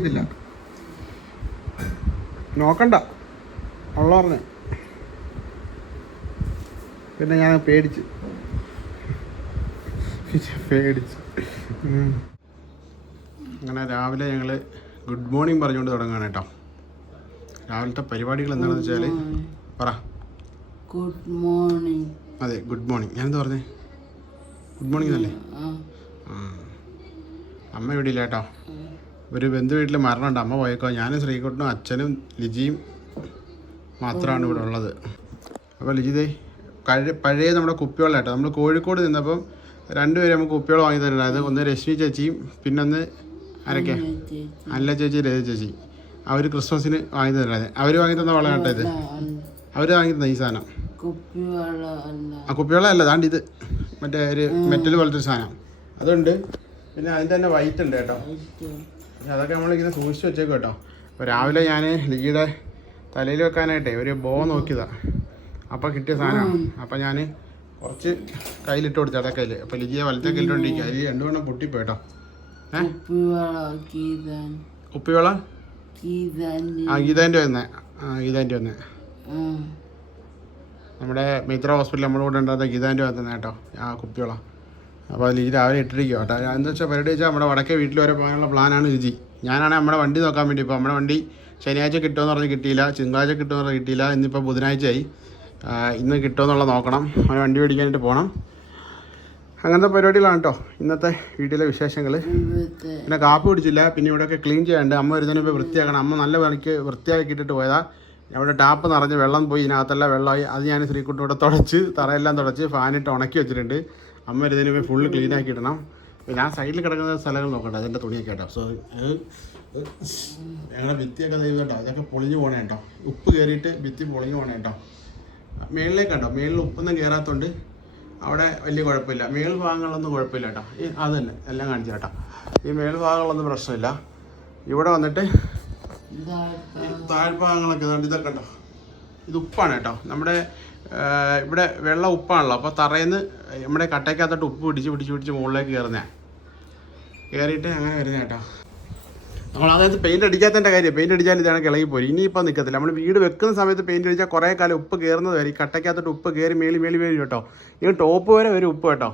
ഇതില്ല നോക്കണ്ട ഉള്ള പറഞ്ഞേ. പിന്നെ ഞാൻ പേടിച്ച് അങ്ങനെ രാവിലെ ഞങ്ങൾ ഗുഡ് മോർണിംഗ് പറഞ്ഞുകൊണ്ട് തുടങ്ങുകയാണ് കേട്ടോ. രാവിലത്തെ പരിപാടികൾ എന്താണെന്ന് വെച്ചാൽ പറ. Good morning. അതെ ഗുഡ് മോർണിംഗ്. ഞാനെന്താ പറഞ്ഞേ? ഗുഡ് മോർണിംഗ് അല്ലേ? അമ്മ ഇവിടെ ഇല്ല കേട്ടോ. ഒരു ബന്ധു വീട്ടിൽ മരണമുണ്ട്. അമ്മ പോയേക്കോ. ഞാനും ശ്രീകുട്ടനും അച്ഛനും ലിജിയും മാത്രമാണ് ഇവിടെ ഉള്ളത്. അപ്പോൾ ലിജിതേ പഴയ നമ്മുടെ കുപ്പിവെള്ളം കേട്ടോ. നമ്മൾ കോഴിക്കോട് നിന്നപ്പം രണ്ടുപേരും നമുക്ക് കുപ്പിവെള്ളം വാങ്ങി തരുന്നുണ്ടായത്. ഒന്ന് രശ്മി ചേച്ചിയും പിന്നെ ഒന്ന് ആരൊക്കെ? അല്ല ചേച്ചി, രജ ചേച്ചി. അവർ ക്രിസ്മസിന് വാങ്ങി തരുന്നത്. അവർ വാങ്ങി തന്ന വെള്ളം കേട്ടോ ഇത്. അവർ വാങ്ങി തന്ന ഈ സാധനം. ആ കുപ്പിവെള്ളം അല്ല, താണ്ട് ഇത് മറ്റേ ഒരു മെറ്റൽ പോലത്തെ ഒരു സാധനം അതുണ്ട്. പിന്നെ അതിൻ്റെ തന്നെ വൈറ്റ് ഉണ്ട് കേട്ടോ. അതൊക്കെ നമ്മളിങ്ങനെ സൂക്ഷിച്ച് വെച്ചേക്കും കേട്ടോ. അപ്പോൾ രാവിലെ ഞാൻ ലിജിയുടെ തലയിൽ വെക്കാനായിട്ടേ ഒരു ബോ നോക്കിയതാണ്. അപ്പോൾ കിട്ടിയ സാധനമാണ്. അപ്പോൾ ഞാൻ കുറച്ച് കയ്യിലിട്ട് കൊടുത്തു ഇടക്കയിൽ. അപ്പോൾ ലിജിയെ വലത്തെ കയ്യിലിട്ടോണ്ടിരിക്കുക. അതിൽ രണ്ടുവണ്ണം പൊട്ടിപ്പോയി കേട്ടോ. കുപ്പിവെള്ളം ഗീതാൻ്റെ വന്നേ. ഗീതാൻ്റെ വന്നേ നമ്മുടെ മിത്ര ഹോസ്പിറ്റലിൽ നമ്മുടെ കൂടെ ഉണ്ടാകുന്ന ഗീതാൻ്റെ വന്നേ കേട്ടോ ആ കുപ്പിവെള്ളം. അപ്പോൾ അത് ലിജി രാവിലെ ഇട്ടിരിക്കുക കേട്ടോ. എന്താ വെച്ചാൽ പരിപാടി വെച്ചാൽ നമ്മുടെ വടക്കേ വീട്ടിൽ വരെ പോകാനുള്ള പ്ലാനാണ് ലിജി. ഞാനാണെങ്കിൽ നമ്മുടെ വണ്ടി നോക്കാൻ വേണ്ടി. ഇപ്പോൾ നമ്മുടെ വണ്ടി ശനിയാഴ്ച കിട്ടുമെന്ന് പറഞ്ഞ് കിട്ടിയില്ല, തിങ്കളാഴ്ച കിട്ടുമെന്ന് പറഞ്ഞ് കിട്ടിയില്ല. ഇന്നിപ്പോൾ ബുധനാഴ്ചയായി. ഇന്ന് കിട്ടുമെന്നുള്ള നോക്കണം. അവന് വണ്ടി മേടിക്കാനായിട്ട് പോകണം. അങ്ങനത്തെ പരിപാടികളാണ് കേട്ടോ ഇന്നത്തെ വീട്ടിലെ വിശേഷങ്ങൾ. പിന്നെ കാപ്പി കുടിച്ചില്ല. പിന്നെ ഇവിടെയൊക്കെ ക്ലീൻ ചെയ്യാണ്ട്. അമ്മ വരുന്നതിന് മുമ്പ് വൃത്തിയാക്കണം. അമ്മ നല്ല പണിക്ക് വൃത്തിയാക്കിയിട്ടിട്ട് പോയതാ. അവിടെ ടാപ്പ് നിറഞ്ഞ് വെള്ളം പോയി, ഇതിനകത്തെല്ലാം വെള്ളമായി. അത് ഞാൻ ശ്രീകുട്ടിയോടെ തുടച്ച് തറയെല്ലാം തുടച്ച് ഫാനിട്ട് ഉണക്കി വെച്ചിട്ടുണ്ട്. അമ്മ വരുന്നതിന് മുമ്പ് ഫുള്ള് ക്ലീൻ ആക്കി ഇടണം. ഞാൻ സൈഡിൽ കിടക്കുന്ന സ്ഥലങ്ങൾ നോക്കട്ടെ. അതിൻ്റെ തുണിയൊക്കെ കേട്ടോ. സോ ഞങ്ങളുടെ ഭിത്തിയൊക്കെ ദൈവം കേട്ടോ. ഇതൊക്കെ പൊളിഞ്ഞു പോകണേ കേട്ടോ. ഉപ്പ് കയറിയിട്ട് ഭിത്തി പൊളിഞ്ഞു പോകണേ കേട്ടോ. മേളിലേക്ക് കേട്ടോ. മേളിൽ ഉപ്പൊന്നും കയറാത്തതുകൊണ്ട് അവിടെ വലിയ കുഴപ്പമില്ല. മേൾ ഭാഗങ്ങളൊന്നും കുഴപ്പമില്ല കേട്ടോ. അത് തന്നെ എല്ലാം കാണിച്ചു കേട്ടോ. ഈ മേൾ ഭാഗങ്ങളൊന്നും പ്രശ്നമില്ല. ഇവിടെ വന്നിട്ട് താഴ്ഭാഗങ്ങളൊക്കെ ഇതൊക്കെ കേട്ടോ. ഇത് ഉപ്പാണ് കേട്ടോ. നമ്മുടെ ഇവിടെ വെള്ളം ഉപ്പാണല്ലോ. അപ്പോൾ തറയിൽ നിന്ന് നമ്മുടെ കട്ടയ്ക്കകത്തോട്ട് ഉപ്പ് പിടിച്ച് മുകളിലേക്ക് കയറിയിട്ട് അങ്ങനെ വരുന്നത് കേട്ടോ. നമ്മൾ അതായത് പെയിൻറ്റ് അടിക്കാത്തതിൻ്റെ കാര്യം. പെയിൻറ്റ് അടിച്ചാൽ ഇതാണ് കിളകി പോയി. ഇനിയിപ്പോൾ നിൽക്കത്തില്ല. നമ്മൾ വീട് വെക്കുന്ന സമയത്ത് പെയിൻറ്റ് അടിച്ചാൽ കുറേ കാലം ഉപ്പ് കയറുന്നത് വരെ. ഈ കട്ടയ്ക്കകത്തോട്ട് ഉപ്പ് കയറി മേളി വരും കേട്ടോ. ഈ ടോപ്പ് വരെ വരും ഉപ്പ് കേട്ടോ.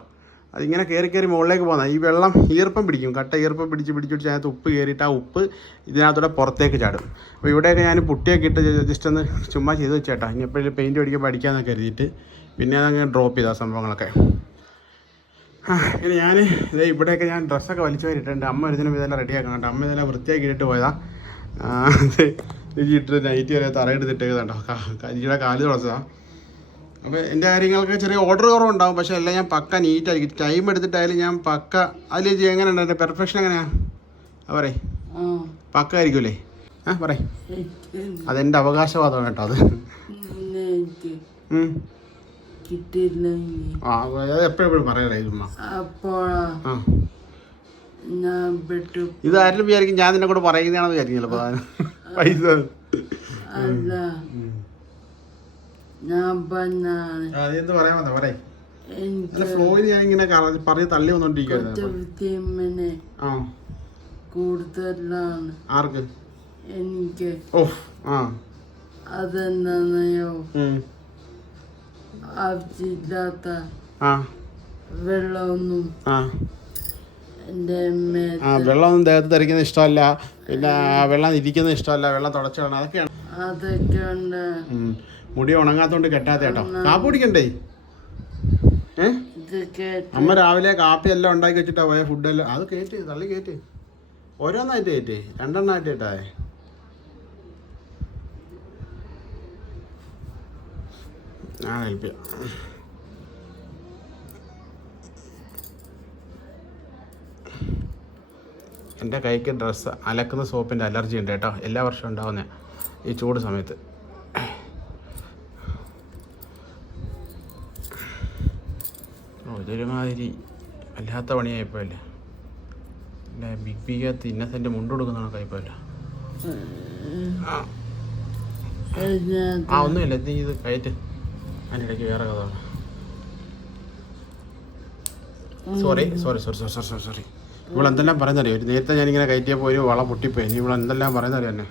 അതിങ്ങനെ കയറി മുകളിലേക്ക് പോകുന്നത്. ഈ വെള്ളം ഈർപ്പം പിടിക്കും. കട്ട ഈർപ്പം പിടിച്ച് അതിനകത്ത് ഉപ്പ് കയറിയിട്ട് ആ ഉപ്പ് ഇതിനകത്തൂടെ പുറത്തേക്ക് ചാടും. അപ്പോൾ ഇവിടെയൊക്കെ ഞാൻ പുട്ടിയൊക്കെ ഇട്ട് ജസ്റ്റ് ഒന്ന് ചുമ്മാ ചെയ്ത് വെച്ചേട്ടാ. ഇനി എപ്പോഴും പെയിൻറ്റ് അടിക്കുമ്പോൾ അടിക്കാമെന്നൊക്കെ കരുതിയിട്ട് പിന്നെ അതങ്ങ് ഡ്രോപ്പ് ചെയ്താൽ സംഭവങ്ങളൊക്കെ. ഇങ്ങനെ ഞാൻ ഇതേ ഇവിടെയൊക്കെ ഞാൻ ഡ്രസ്സൊക്കെ വലിച്ചു വരിയിട്ടുണ്ട്. അമ്മ ഒരുതിനും ഇതെല്ലാം റെഡിയാക്കണം കേട്ടോ. അമ്മ ഇതെല്ലാം വൃത്തിയാക്കി ഇട്ടിട്ട് പോയതാ. രുചി ഇട്ട് നൈറ്റ് വരെ തറയെടുത്തിട്ടേക്ക് കേട്ടോ. രുചിയുടെ കാല് തുളച്ചതാണ്. അപ്പോൾ എൻ്റെ കാര്യങ്ങൾക്ക് ചെറിയ ഓർഡർ കുറവുണ്ടാവും. പക്ഷേ എല്ലാം ഞാൻ പക്ക നീറ്റായിരിക്കും. ടൈം എടുത്തിട്ടായാലും ഞാൻ പക്ക. അതിൽ എങ്ങനെയുണ്ട് എൻ്റെ പെർഫെക്ഷൻ എങ്ങനെയാണ്? പറയ്. പക്ക ആയിരിക്കുമല്ലേ? പറയ്. അതെൻ്റെ അവകാശവാദമാണ് കേട്ടോ. അത് എപ്പോഴും പറയലേ ചുമ്മാ. ഇത് ആരും വിചാരിക്കും ഞാൻ നിന്നെ കൂടെ പറയുന്നതാണെന്ന് വിചാരിക്കും ചിലപ്പോൾ. പൈസ പറയാൻ വന്ന പറയേ. ഫ്ലോയിൽ ഞാൻ ഇങ്ങനെ പറഞ്ഞ് തള്ളി വന്നോണ്ടിരിക്കുകയായിരുന്നു. ആർക്ക്? എനിക്ക്. ആ അതെന്താണെന്നോ ആവശ്യമില്ലാത്ത വെള്ളമൊന്നും വെള്ളമൊന്നും ദേഹത്ത് തെറിക്കുന്ന ഇഷ്ടമല്ല. പിന്നെ വെള്ളം ഇരിക്കുന്ന ഇഷ്ടമല്ല. വെള്ളം തുടച്ചു വേണം. അതൊക്കെയാണ്. അതൊക്കെയുണ്ട്. മുടി ഉണങ്ങാത്തോണ്ട് കെട്ടാത്ത കേട്ടോ. കാപ്പി കുടിക്കണ്ടേ? അമ്മ രാവിലെ കാപ്പി എല്ലാം ഉണ്ടാക്കി വെച്ചിട്ടാ പോയ. ഫുഡെല്ലാം അത് കയറ്റി തള്ളി കയറ്റി ഓരോന്നായിട്ട് കയറ്റി രണ്ടെണ്ണമായിട്ട് കേട്ടായേ. ഞാൻ ഹെൽപ്പ് ചെയ്യാം. എൻ്റെ കൈക്ക് ഡ്രസ്സ് അലക്കുന്ന സോപ്പിൻ്റെ അലർജി ഉണ്ട് കേട്ടോ. എല്ലാ വർഷവും ഉണ്ടാവുന്ന ഈ ചൂട് സമയത്ത്. ഇതൊരുമാതിരി അല്ലാത്ത പണിയായിപ്പോയല്ലേ. അല്ലേ ബിഗ് ബിഗത്ത് ഇന്നസെൻ്റ് മുണ്ട് കൊടുക്കുന്നതാണ് കൈപ്പോയല്ല. ഒന്നുമില്ല. നീ ഇത് കയറ്റ്. അതിനിടയ്ക്ക് വേറെ കഥ. സോറി ഇവളെന്തെല്ലാം പറയുന്നറിയോ ഒരു നേരത്തെ ഞാനിങ്ങനെ കയറ്റിയപ്പോൾ ഒരു വള പൊട്ടിപ്പോയി ഇനി ഇവളെന്തെല്ലാം പറയുന്നറിയോ എന്നെ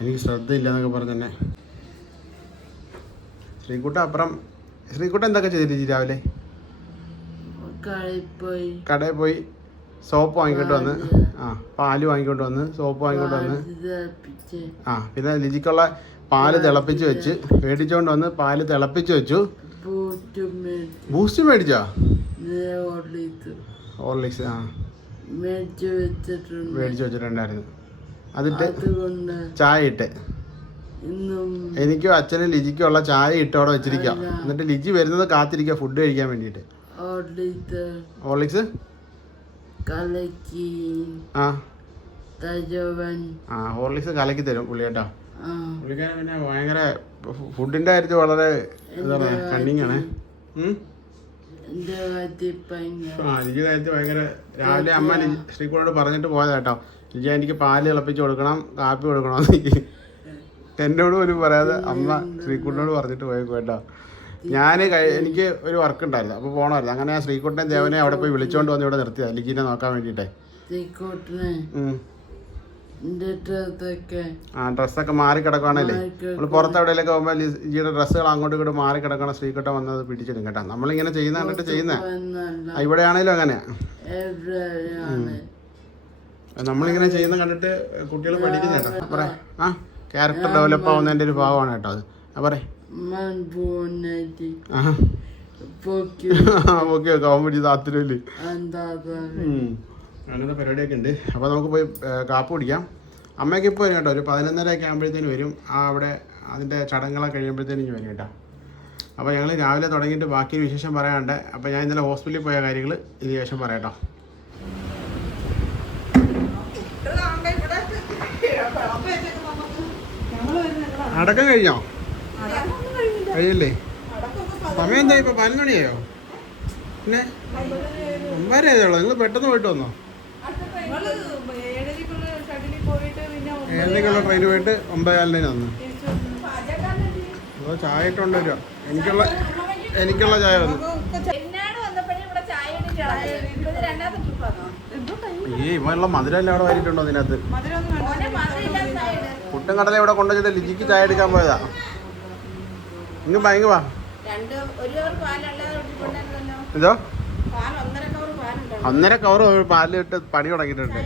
എനിക്ക് ശ്രദ്ധയില്ല എന്നൊക്കെ പറഞ്ഞ് തന്നെ ശ്രീകുട്ട അപ്പുറം ശ്രീകുട്ട എന്തൊക്കെ ചെയ്തിട്ട് രാവിലെ കടയിൽ പോയി സോപ്പ് വാങ്ങിക്കൊണ്ട് വന്ന് പാല് വാങ്ങിക്കൊണ്ട് വന്ന് സോപ്പ് വാങ്ങിക്കൊണ്ട് വന്ന് പിന്നെ ലിജിക്കുള്ള പാല് തിളപ്പിച്ച് വെച്ച് മേടിച്ചോണ്ട് വന്ന് പാല് തിളപ്പിച്ച് വെച്ചു ബൂസ്റ്റ് മേടിച്ചോ ഹോർലിക്സ് മേടിച്ച് വെച്ചിട്ടുണ്ടായിരുന്നു അതിട്ട് ചായ ഇട്ട് എനിക്കും അച്ഛനും ലിജിക്കും ഉള്ള ചായ ഇട്ടോടെ വെച്ചിരിക്കാം എന്നിട്ട് ലിജി വരുന്നത് കാത്തിരിക്കുക ഫുഡ് കഴിക്കാൻ വേണ്ടിയിട്ട് ഹോർലിക്സ് ഹോർലിക്സ് കലക്കി തരും പുള്ളി കേട്ടോ പുള്ളിക്കാരൻ പിന്നെ ഭയങ്കര ഫുഡിന്റെ കാര്യത്തിൽ വളരെ എന്താ പറയാ കണ്ണിങ് ആണ് ലിജി കാര്യത്തിൽ ഭയങ്കര രാവിലെ അമ്മ ശ്രീകുട്ടനോട് പറഞ്ഞിട്ട് പോയതാ കേട്ടോ ലിജി എനിക്ക് പാല് തിളപ്പിച്ച് കൊടുക്കണം കാപ്പി കൊടുക്കണം എന്നോട് പോലും പറയാതെ അമ്മ ശ്രീകുട്ടനോട് പറഞ്ഞിട്ട് പോയേക്കും കേട്ടോ ഞാൻ എനിക്ക് ഒരു വർക്ക് ഉണ്ടായിരുന്നു അപ്പോൾ പോകണമായിരുന്നു അങ്ങനെ ഞാൻ ശ്രീകുട്ടനെ ദേവനെ അവിടെ പോയി വിളിച്ചോണ്ട് വന്ന് ഇവിടെ നിർത്തിയതാ ലിജിനെ നോക്കാൻ വേണ്ടിയിട്ടേ ഡ്രസ്സൊക്കെ മാറി കിടക്കുകയാണല്ലേ നമ്മൾ പുറത്ത് എവിടെയൊക്കെ പോകുമ്പോൾ ലിജിയുടെ ഡ്രസ്സുകൾ അങ്ങോട്ടും ഇങ്ങോട്ട് മാറി കിടക്കണം ശ്രീകുട്ടൻ വന്നത് പിടിച്ചിടും കേട്ടോ നമ്മളിങ്ങനെ ചെയ്യുന്ന കണ്ടിട്ട് ചെയ്യുന്നേ ഇവിടെയാണേലും അങ്ങനെയാ നമ്മളിങ്ങനെ ചെയ്യുന്ന കണ്ടിട്ട് കുട്ടികൾ പഠിക്കുന്ന കേട്ടോ പറയാ ക്യാരക്ടർ ഡെവലപ്പ് ആവുന്നതിൻ്റെ ഒരു ഭാഗമാണ് കേട്ടോ അത് പറയാ ഓക്കെ കോമഡി താത്തിരല്ലേ അങ്ങനത്തെ പരിപാടിയൊക്കെ ഉണ്ട് അപ്പോൾ നമുക്ക് പോയി കാപ്പ് കുടിക്കാം അമ്മയ്ക്ക് ഇപ്പോൾ വരും കേട്ടോ ഒരു 11:30 ആകുമ്പോഴത്തേന് വരും അവിടെ അതിൻ്റെ ചടങ്ങുകളൊക്കെ കഴിയുമ്പോഴത്തേനും വരും കേട്ടോ അപ്പോൾ ഞങ്ങൾ രാവിലെ തുടങ്ങിയിട്ട് ബാക്കി വിശേഷം പറയാനുണ്ട് അപ്പോൾ ഞാൻ ഇന്നലെ ഹോസ്പിറ്റലിൽ പോയ കാര്യങ്ങൾ ഇതിന് ശേഷം പറയാം കേട്ടോ അടക്കം കഴിഞ്ഞോ കഴിയില്ലേ സമയം എന്താ ഇപ്പൊ 11 മണിയായോ പിന്നെ 9:30 ആയതുള്ളൂ നിങ്ങൾ പെട്ടെന്ന് പോയിട്ട് വന്നോ 7:30 ട്രെയിന് പോയിട്ട് 9:15 വന്നു അതോ ചായ ഇട്ടുകൊണ്ട് വരുമോ എനിക്കുള്ള ചായ വന്നു ഇവനുള്ള മധുരമല്ല അവിടെ വാരിയിട്ടുണ്ടോ അതിനകത്ത് പുട്ടും കടല ഇവിടെ കൊണ്ടുവച്ചിട്ട് ലിജിക്ക് ചായ എടുക്കാൻ പോയതാ ഇങ്ങ് വാ എന്തോ 1.5 കവർ പാലിട്ട് പണി തുടങ്ങിയിട്ടുണ്ട്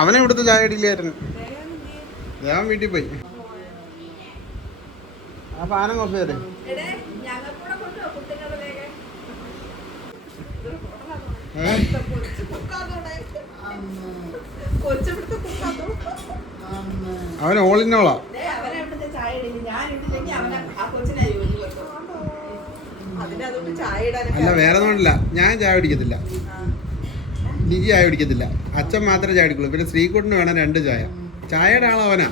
അവനെ ഇവിടുത്തെ ചായ ഇടില്ലായിരുന്നു ഞാൻ വീട്ടിൽ പോയി ആ പാനം കോഫി തരേ അവൻ ഓളിനോളാ അല്ല വേറെ ഒന്നുമില്ല ഞാൻ ചായ കുടിക്കത്തില്ല ലിജി ചായ കുടിക്കത്തില്ല അച്ഛൻ മാത്രമേ ചായ കുടിക്കുള്ളൂ പിന്നെ ശ്രീകുട്ടന് വേണം 2 ചായ ചായയുടെ ആളവനാ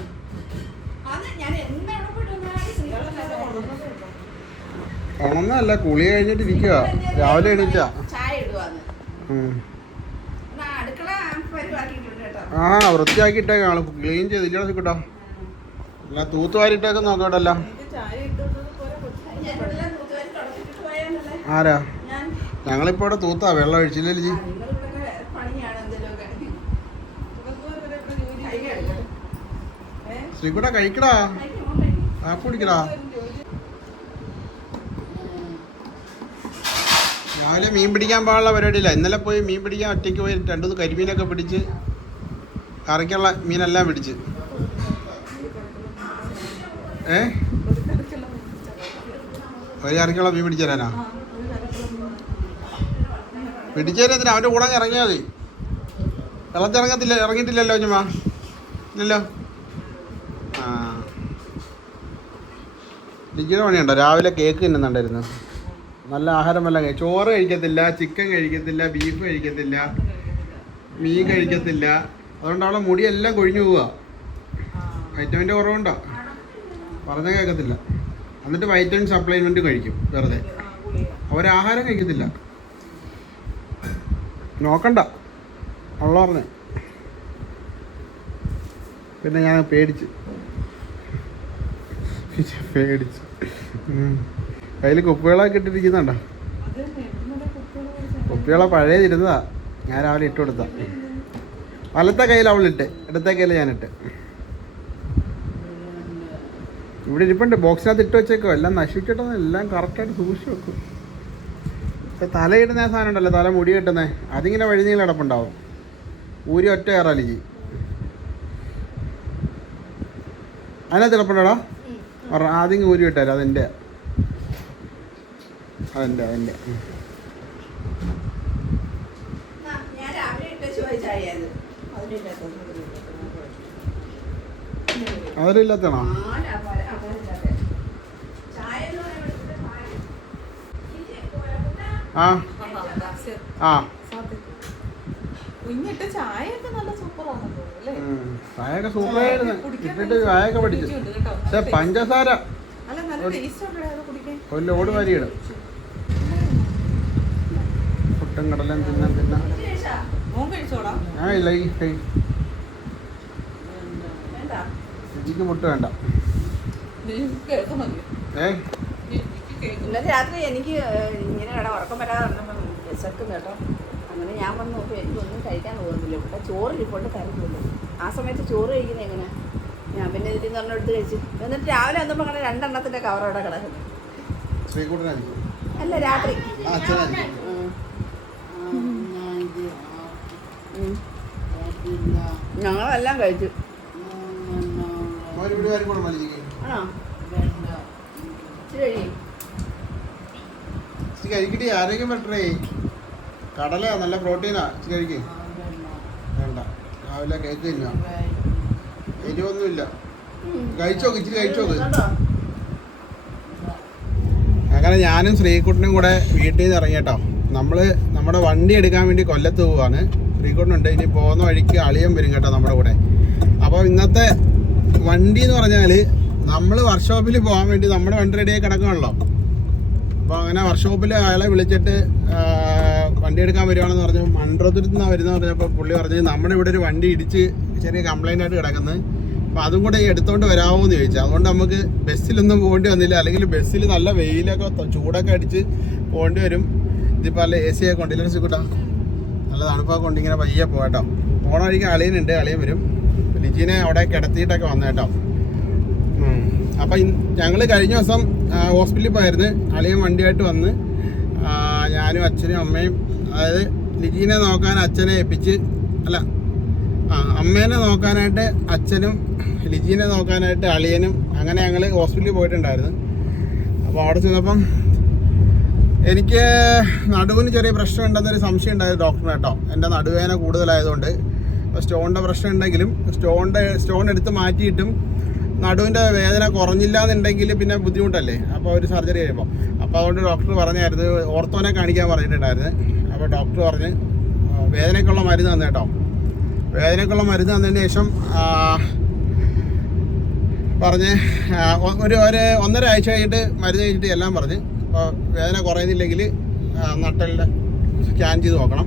ഒന്നല്ല കുളി കഴിഞ്ഞിട്ട് ഇരിക്കുക രാവിലെ എണീറ്റാ വൃത്തിയാക്കിയിട്ടേക്കാ ക്ലീൻ ചെയ്തില്ല കിട്ടോ അല്ല തൂത്തുവാരിട്ടേക്ക് നോക്കട്ടല്ല ആരാ ഞങ്ങളിപ്പോ ഇവിടെ തൂത്താ വെള്ളം ഒഴിച്ചില്ലേ ലിജി ശ്രീകുട്ട കഴിക്കടാ കാപ്പ് കുടിക്കടാ രാവിലെ മീൻ പിടിക്കാൻ പാടുള്ള പരിപാടിയില്ല ഇന്നലെ പോയി മീൻ പിടിക്കാൻ ഒറ്റയ്ക്ക് പോയി 2-3 കരിമീനൊക്കെ പിടിച്ച് കറിക്കുള്ള മീനെല്ലാം പിടിച്ച് ഒരു കറിക്കുള്ള മീൻ പിടിച്ചു തരാനാ പിടിച്ചു തരാ അവൻ്റെ കൂടെ ഇറങ്ങിയാൽ മതി ഇറങ്ങിയിട്ടില്ലല്ലോ ചുമ്മാ ഇല്ലല്ലോ ലിജിയുടെ പണിയുണ്ടോ രാവിലെ കേക്ക് തിന്നുന്നുണ്ടായിരുന്നു നല്ല ആഹാരമെല്ലാം ചോറ് കഴിക്കത്തില്ല ചിക്കൻ കഴിക്കത്തില്ല ബീഫ് കഴിക്കത്തില്ല മീൻ കഴിക്കത്തില്ല അതുകൊണ്ട് അവളെ മുടിയെല്ലാം കൊഴിഞ്ഞു പോവുക വൈറ്റമിൻ്റെ കുറവുണ്ടോ പറഞ്ഞാൽ കേൾക്കത്തില്ല എന്നിട്ട് വൈറ്റമിൻ സപ്ലിമെൻറ്റ് കഴിക്കും വെറുതെ അവരാഹാരം കഴിക്കത്തില്ല നോക്കണ്ട ഉള്ള പറഞ്ഞേ പിന്നെ ഞാൻ പേടിച്ച് പേടിച്ചു. കയ്യിൽ കുപ്പികളൊക്കെ ഇട്ടിരിക്കുന്നുണ്ടോ? കുപ്പികളെ പഴയതിരുന്നതാ, ഞാൻ രാവിലെ ഇട്ട് കൊടുത്ത. വലത്തെ കയ്യിൽ അവളിട്ട്, ഇടത്തെ കയ്യിൽ ഞാനിട്ട്. ഇവിടെ ഇരിപ്പുണ്ട്, ബോക്സിനകത്ത് ഇട്ട് വെച്ചേക്കോ. എല്ലാം നശിച്ചിട്ടൊന്നും, എല്ലാം കറക്റ്റായിട്ട് സൂക്ഷിച്ച് വെക്കും. തലയിടുന്ന സാധനം ഉണ്ടല്ലോ, തല മുടി കെട്ടുന്നേ, അതിങ്ങനെ വഴിനീളം കിടപ്പുണ്ടാവും. ഊരി ഒറ്റ കയറാലിക്ക് അതിനകത്ത് കിടപ്പുണ്ടോടാ? ആദ്യം ഊരി വിട്ടാലും അതെൻ്റെ അതിൻ്റെ അതിലില്ലാത്തണോ? ആ ആ ചായയൊക്കെ സൂപ്പറായിരുന്നു. ഇട്ടിട്ട് ചായയൊക്കെ പഠിച്ചു. പക്ഷെ പഞ്ചസാര ഒരു ലോഡ് വരിയിടും. പുട്ടും കടലും തിന്നാൻ ഞാൻ ഇല്ല. എനിക്ക് മുട്ട വേണ്ട. ഇന്നലെ രാത്രി എനിക്ക് ഇങ്ങനെ ഉറക്കം വരാതെ പറഞ്ഞപ്പോൾ വിശക്കും കേട്ടോ. അങ്ങനെ ഞാൻ വന്ന് നോക്കി, എനിക്കൊന്നും കഴിക്കാൻ തോന്നുന്നില്ല. ഇവിടെ ചോറ് ഇരിപ്പോണ്ട് കരുതില്ല. ആ സമയത്ത് ചോറ് കഴിക്കുന്നത് എങ്ങനെയാണ്? ഞാൻ പിന്നെ ഇതിൽ നിന്ന് എടുത്ത് കഴിച്ചു. എന്നിട്ട് രാവിലെ വന്നപ്പോൾ അങ്ങനെ 2 എണ്ണത്തിൻ്റെ കവർ അവിടെ കിടക്കുന്നു. അല്ല, രാത്രി ഞങ്ങളെല്ലാം കഴിച്ചു. ആണോ? കഴിക്കട്ടെ, ആരോഗ്യം പറ്റേ. കടല നല്ല പ്രോട്ടീനാ, കഴിക്ക്. വേണ്ട, രാവിലെ കേക്ക് തിന്നാ. എരിവൊന്നുമില്ല. കഴിച്ചോക്ക്, ഇച്ചിരി കഴിച്ചോക്ക്. അങ്ങനെ ഞാനും ശ്രീകുട്ടനും കൂടെ വീട്ടിൽ നിന്ന് ഇറങ്ങിട്ടോ. നമ്മുടെ വണ്ടി എടുക്കാൻ വേണ്ടി കൊല്ലത്ത് പോവാണ്. ശ്രീകുട്ടനുണ്ട്, ഇനി പോകുന്ന വഴിക്ക് അളിയൻ വരും കേട്ടോ നമ്മുടെ കൂടെ. അപ്പോൾ ഇന്നത്തെ വണ്ടി എന്ന് പറഞ്ഞാൽ നമ്മൾ വർക്ക്ഷോപ്പിൽ പോകാൻ വേണ്ടി നമ്മുടെ വണ്ടി റെഡിയായി കിടക്കണല്ലോ. അപ്പോൾ അങ്ങനെ വർക്ക്ഷോപ്പിൽ അയാളെ വിളിച്ചിട്ട് വണ്ടി എടുക്കാൻ വരുവാണെന്ന് പറഞ്ഞു. മൺട്രോത്തുരുത്ത് നിന്നാണ് വരുന്നത് പറഞ്ഞപ്പോൾ പുള്ളി പറഞ്ഞ് നമ്മുടെ ഇവിടെ ഒരു വണ്ടി ഇടിച്ച് ചെറിയ കംപ്ലൈൻ്റ് ആയിട്ട് കിടക്കുന്നത്. അപ്പോൾ അതും കൂടെ എടുത്തുകൊണ്ട് വരാമോ എന്ന് ചോദിച്ചു. അതുകൊണ്ട് നമുക്ക് ബസ്സിലൊന്നും പോകേണ്ടി വന്നില്ല. അല്ലെങ്കിൽ ബസ്സിൽ നല്ല വെയിലൊക്കെ ചൂടൊക്കെ അടിച്ച് പോകേണ്ടി വരും. ഇതിപ്പോൾ നല്ല AC ഒക്കെ ഉണ്ട്. ഇല്ല കൂട്ടാ, നല്ല തണുപ്പൊക്കെ ഉണ്ട്. ഇങ്ങനെ പയ്യെ പോകട്ടോ. പോണ വഴിക്ക് അളിയനുണ്ട്, അളിയൻ വരും. ലിജീനെ അവിടെ കിടത്തിയിട്ടൊക്കെ വന്നേട്ടോ. അപ്പം ഞങ്ങൾ കഴിഞ്ഞ ദിവസം ഹോസ്പിറ്റലിൽ പോയായിരുന്നു. അളിയൻ വണ്ടിയായിട്ട് വന്ന് ഞാനും അച്ഛനും അമ്മയും, അതായത് ലിജീനെ നോക്കാൻ അച്ഛനെ ഏൽപ്പിച്ച്, അല്ല അമ്മേനെ നോക്കാനായിട്ട് അച്ഛനും ലിജീനെ നോക്കാനായിട്ട് അളിയനും, അങ്ങനെ ഞങ്ങൾ ഹോസ്പിറ്റലിൽ പോയിട്ടുണ്ടായിരുന്നു. അപ്പോൾ അവിടെ ചെന്നപ്പം എനിക്ക് നടുവിന് ചെറിയ പ്രശ്നം ഉണ്ടെന്നൊരു സംശയം ഉണ്ടായിരുന്നു ഡോക്ടറിന് കേട്ടോ. എൻ്റെ നടുവേദന കൂടുതലായതുകൊണ്ട് സ്റ്റോണിൻ്റെ പ്രശ്നം ഉണ്ടെങ്കിലും സ്റ്റോൺ എടുത്ത് മാറ്റിയിട്ടും നടുവിൻ്റെ വേദന കുറഞ്ഞില്ല എന്നുണ്ടെങ്കിൽ പിന്നെ ബുദ്ധിമുട്ടല്ലേ. അപ്പോൾ ഒരു സർജറി കഴിയുമ്പോൾ അപ്പോൾ അതുകൊണ്ട് ഡോക്ടർ പറഞ്ഞായിരുന്നു ഓർത്തോനെ കാണിക്കാൻ പറഞ്ഞിട്ടുണ്ടായിരുന്നു. അപ്പോൾ ഡോക്ടർ പറഞ്ഞ് വേദനയ്ക്കുള്ള മരുന്ന് തന്നു കേട്ടോ. വേദനയ്ക്കുള്ള മരുന്ന് തന്നതിന് ശേഷം പറഞ്ഞ് ഒരു 1.5 ആഴ്ച കഴിഞ്ഞിട്ട് മരുന്ന് കഴിച്ചിട്ട് എല്ലാം പറഞ്ഞ്. അപ്പോൾ വേദന കുറയുന്നില്ലെങ്കിൽ നട്ടലിൻ്റെ സ്കാൻ ചെയ്ത് നോക്കണം,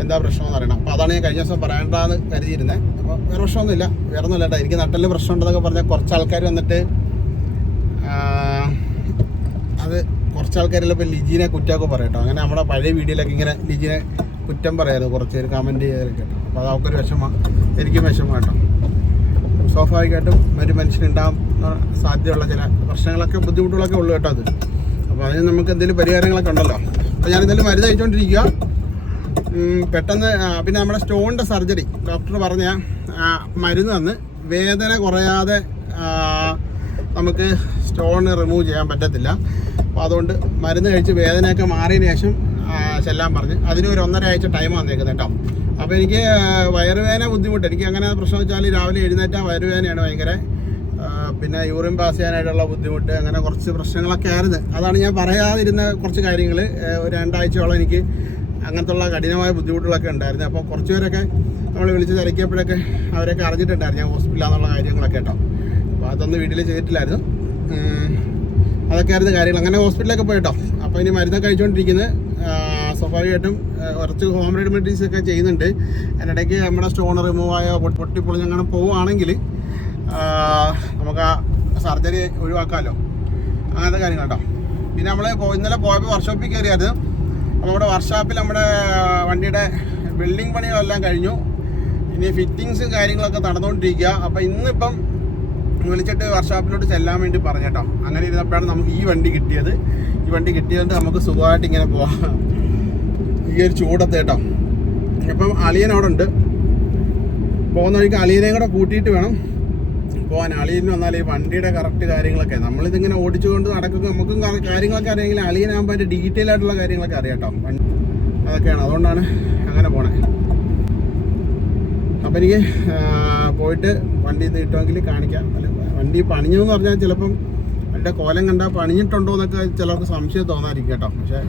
എന്താ പ്രശ്നമെന്ന് അറിയണം. അപ്പോൾ അതാണ് ഞാൻ കഴിഞ്ഞ ദിവസം പറയേണ്ടതെന്ന് കരുതിയിരുന്നത്. അപ്പോൾ വേറെ പ്രശ്നമൊന്നുമില്ല, വേറെ ഒന്നുമില്ല കേട്ടോ. എനിക്ക് നട്ടലിന് പ്രശ്നം ഉണ്ടെന്നൊക്കെ പറഞ്ഞാൽ കുറച്ച് ആൾക്കാർ വന്നിട്ട് അത് കുറച്ച് ആൾക്കാരെല്ലാം ഇപ്പോൾ ലിജീനെ കുറ്റമൊക്കെ പറയും കേട്ടോ. അങ്ങനെ നമ്മുടെ പഴയ വീഡിയോയിലൊക്കെ ഇങ്ങനെ ലിജീനെ കുറ്റം പറയായിരുന്നു കുറച്ച് പേര് കമൻറ്റ് ചെയ്തതൊക്കെ കേട്ടോ. അപ്പോൾ അതൊക്കെ വിഷമമാണ്, എനിക്കും വിഷമം കേട്ടോ. സ്വാഭാവികമായിട്ടും ഒരു മനുഷ്യനുണ്ടാകാൻ സാധ്യതയുള്ള ചില പ്രശ്നങ്ങളൊക്കെ ബുദ്ധിമുട്ടുകളൊക്കെ ഉള്ളു കേട്ടോ അത്. അപ്പോൾ അതിന് നമുക്ക് എന്തെങ്കിലും പരിഹാരങ്ങളൊക്കെ ഉണ്ടല്ലോ. അപ്പോൾ ഞാനെന്തായാലും മരുന്ന് കഴിച്ചുകൊണ്ടിരിക്കുക. പെട്ടെന്ന് പിന്നെ നമ്മുടെ സ്റ്റോണിൻ്റെ സർജറി ഡോക്ടർ പറഞ്ഞ മരുന്ന് തന്ന് വേദന കുറയാതെ നമുക്ക് സ്റ്റോൺ റിമൂവ് ചെയ്യാൻ പറ്റത്തില്ല. അപ്പോൾ അതുകൊണ്ട് മരുന്ന് കഴിച്ച് വേദനയൊക്കെ മാറിയതിന് ശേഷം ചെല്ലാൻ പറഞ്ഞ് അതിന് ഒരു 1.5 ആഴ്ച ടൈം വന്നേക്കുന്നത് കേട്ടോ. അപ്പോൾ എനിക്ക് വയറുവേദന ബുദ്ധിമുട്ട്, എനിക്ക് അങ്ങനെ പ്രശ്നം വെച്ചാൽ രാവിലെ എഴുന്നേറ്റാൽ വയറുവേദനയാണ് ഭയങ്കര. പിന്നെ യൂറിൻ പാസ് ചെയ്യാനായിട്ടുള്ള ബുദ്ധിമുട്ട്, അങ്ങനെ കുറച്ച് പ്രശ്നങ്ങളൊക്കെ ആയിരുന്നു. അതാണ് ഞാൻ പറയാതിരുന്ന കുറച്ച് കാര്യങ്ങൾ. ഒരു 2 ആഴ്ചയോളം എനിക്ക് അങ്ങനത്തുള്ള കഠിനമായ ബുദ്ധിമുട്ടുകളൊക്കെ ഉണ്ടായിരുന്നു. അപ്പോൾ കുറച്ച് പേരൊക്കെ നമ്മൾ വിളിച്ച് തിരക്കിയപ്പോഴൊക്കെ അവരൊക്കെ അറിഞ്ഞിട്ടുണ്ടായിരുന്നു ഞാൻ ഹോസ്പിറ്റലിലാണെന്നുള്ള കാര്യങ്ങളൊക്കെ കേട്ടോ. അപ്പോൾ അതൊന്നും വീട്ടിൽ ചെയ്തിട്ടില്ലായിരുന്നു. അതൊക്കെ ആയിരുന്നു കാര്യങ്ങൾ. അങ്ങനെ ഹോസ്പിറ്റലൊക്കെ പോയിട്ടോ. അപ്പോൾ ഇനി മരുന്നൊക്കെ കഴിച്ചുകൊണ്ടിരിക്കുന്നത്. സ്വാഭാവികമായിട്ടും കുറച്ച് ഹോം റെമഡീസ് ഒക്കെ ചെയ്യുന്നുണ്ട്. അതിനിടയ്ക്ക് നമ്മുടെ സ്റ്റോൺ റിമൂവ് ആയ പൊട്ടിപ്പൊളിഞ്ഞങ്ങനെ പോവുകയാണെങ്കിൽ നമുക്ക് ആ സർജറി ഒഴിവാക്കാമല്ലോ, അങ്ങനത്തെ കാര്യങ്ങൾ കേട്ടോ. പിന്നെ നമ്മൾ ഇന്നലെ പോയപ്പോൾ വർക്ക്ഷോപ്പിൽ കയറിയത്. അപ്പോൾ നമ്മുടെ വർക്ക്ഷോപ്പിൽ നമ്മുടെ വണ്ടിയുടെ ബിൽഡിംഗ് പണികളെല്ലാം കഴിഞ്ഞു. ഇനി ഫിറ്റിങ്സും കാര്യങ്ങളൊക്കെ നടന്നുകൊണ്ടിരിക്കുക. അപ്പോൾ ഇന്നിപ്പം വിളിച്ചിട്ട് വർക്ക്ഷോപ്പിലോട്ട് ചെല്ലാൻ വേണ്ടി പറഞ്ഞു കേട്ടോ. അങ്ങനെ ഇരുന്നപ്പോഴാണ് നമുക്ക് ഈ വണ്ടി കിട്ടിയത്. ഈ വണ്ടി കിട്ടിയതുകൊണ്ട് നമുക്ക് സുഖമായിട്ട് ഇങ്ങനെ പോവാം ഈ ഒരു ചൂടത്ത് കേട്ടോ. അപ്പം അളിയൻ അവിടെ ഉണ്ട്. പോകുന്ന വഴിക്ക് അളിയനെയും കൂടെ കൂട്ടിയിട്ട് വേണം പോകാൻ. അളിയന് വന്നാൽ ഈ വണ്ടിയുടെ കറക്റ്റ് കാര്യങ്ങളൊക്കെ നമ്മളിതിങ്ങനെ ഓടിച്ചുകൊണ്ട് നടക്കുമ്പോൾ നമുക്കും കാര്യങ്ങളൊക്കെ അറിയാമെങ്കിൽ അളിയനാകുമ്പോൾ അതിൻ്റെ ഡീറ്റെയിൽ ആയിട്ടുള്ള കാര്യങ്ങളൊക്കെ അറിയാം കേട്ടോ. അതൊക്കെയാണ്, അതുകൊണ്ടാണ് അങ്ങനെ പോണേ. അപ്പം എനിക്ക് പോയിട്ട് വണ്ടി ഇത് കിട്ടുമെങ്കിൽ കാണിക്കാം. അല്ല വണ്ടി പണിഞ്ഞെന്ന് പറഞ്ഞാൽ ചിലപ്പം വണ്ടിയുടെ കോലം കണ്ടാൽ പണിഞ്ഞിട്ടുണ്ടോ എന്നൊക്കെ ചിലർക്ക് സംശയം തോന്നാതിരിക്കും കേട്ടോ. പക്ഷേ